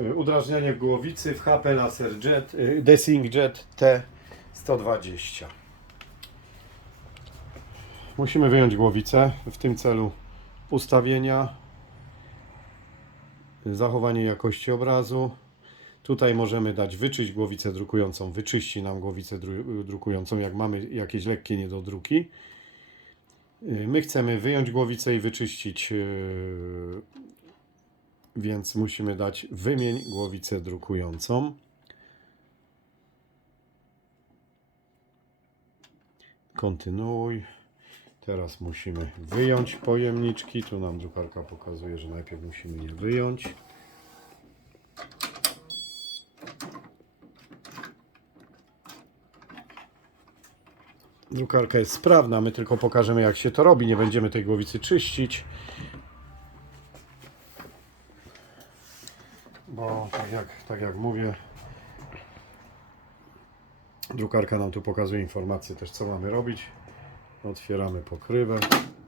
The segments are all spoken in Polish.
y, udrażnianie głowicy w HP Laser Jet, y, Desing Jet T120. Musimy wyjąć głowicę. W tym celu ustawienia, zachowanie jakości obrazu. Tutaj możemy dać wyczyść głowicę drukującą. Wyczyści nam głowicę dru- drukującą, jak mamy jakieś lekkie niedodruki. Y, My chcemy wyjąć głowicę i wyczyścić, więc musimy dać wymień głowicę drukującą. Kontynuuj. Teraz musimy wyjąć pojemniczki. Tu nam drukarka pokazuje, że najpierw musimy je wyjąć. Drukarka jest sprawna, my tylko pokażemy jak się to robi, nie będziemy tej głowicy czyścić. Jak, tak jak mówię, drukarka nam tu pokazuje informacje też co mamy robić. Otwieramy pokrywę,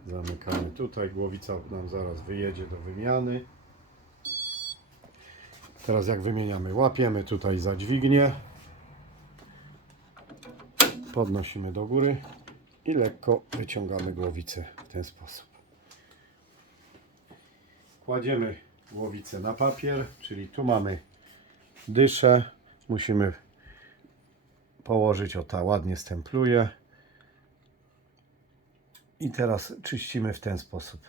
zamykamy tutaj, głowica nam zaraz wyjedzie do wymiany. Teraz jak wymieniamy, łapiemy tutaj za dźwignię podnosimy do góry i lekko wyciągamy głowicę w ten sposób. Kładziemy głowicę na papier, czyli tu mamy dyszę. Musimy położyć, o ta ładnie stempluje. I teraz czyścimy w ten sposób.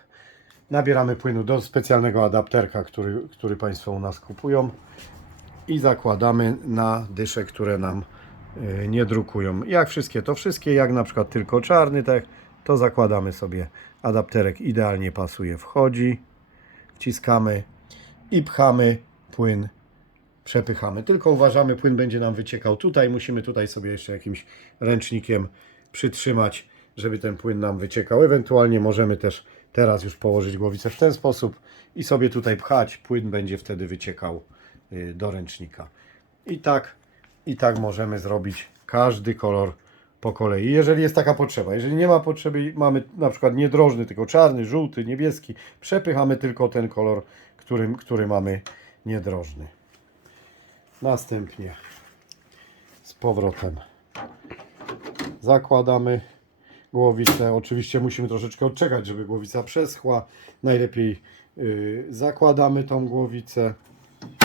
Nabieramy płynu do specjalnego adapterka, który, który Państwo u nas kupują i zakładamy na dysze, które nam y, nie drukują. Jak wszystkie, to wszystkie, jak na przykład tylko czarny, tak, to zakładamy sobie adapterek, idealnie pasuje, wchodzi, wciskamy i pchamy płyn, przepychamy. Tylko uważamy, płyn będzie nam wyciekał tutaj, musimy tutaj sobie jeszcze jakimś ręcznikiem przytrzymać, żeby ten płyn nam wyciekał. Ewentualnie możemy też teraz już położyć głowicę w ten sposób i sobie tutaj pchać, płyn będzie wtedy wyciekał y, do ręcznika. I tak, i tak możemy zrobić każdy kolor po kolei. Jeżeli jest taka potrzeba, jeżeli nie ma potrzeby, mamy na przykład niedrożny, tylko czarny, żółty, niebieski, przepychamy tylko ten kolor, który, który mamy niedrożny. Następnie z powrotem zakładamy głowicę. Oczywiście musimy troszeczkę odczekać, żeby głowica przeschła. Najlepiej y, zakładamy tą głowicę,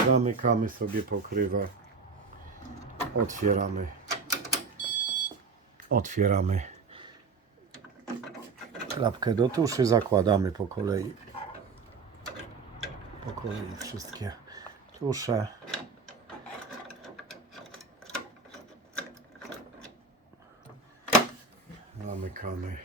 zamykamy sobie pokrywę, otwieramy, otwieramy klapkę do tuszy, zakładamy po kolei, po kolei wszystkie tusze. Zamykamy.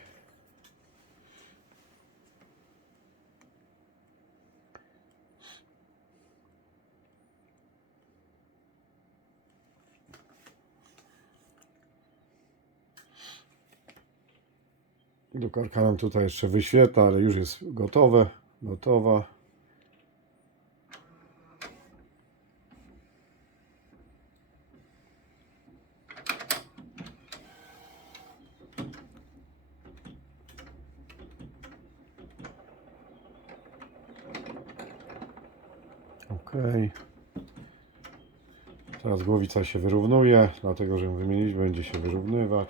Nam tutaj jeszcze wyświetla, ale już jest gotowe, gotowa. Ok. Teraz głowica się wyrównuje, dlatego że ją wymienić będzie się wyrównywać.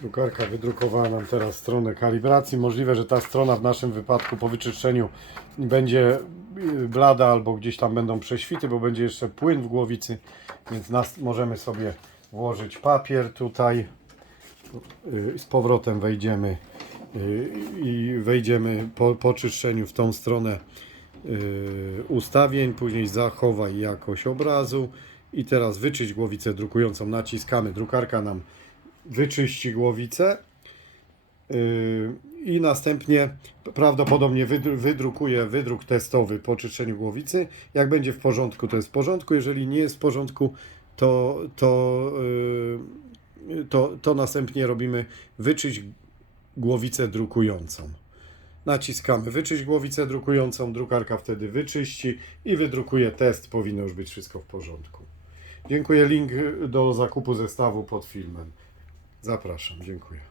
Drukarka wydrukowała nam teraz stronę kalibracji. Możliwe, że ta strona w naszym wypadku po wyczyszczeniu będzie y, blada albo gdzieś tam będą prześwity, bo będzie jeszcze płyn w głowicy, więc nas, możemy sobie włożyć papier tutaj. Y, Z powrotem wejdziemy y, i wejdziemy po, po czyszczeniu w tą stronę ustawień, później zachowaj jakość obrazu i teraz wyczyść głowicę drukującą. Naciskamy, drukarka nam wyczyści głowicę yy, i następnie prawdopodobnie wydru- wydrukuje wydruk testowy po czyszczeniu głowicy. Jak będzie w porządku, to jest w porządku. Jeżeli nie jest w porządku, to, to, yy, to, to następnie robimy wyczyść głowicę drukującą. Naciskamy wyczyść głowicę drukującą, drukarka wtedy wyczyści i wydrukuje test. Powinno już być wszystko w porządku. Dziękuję. Link do zakupu zestawu pod filmem. Zapraszam. Dziękuję.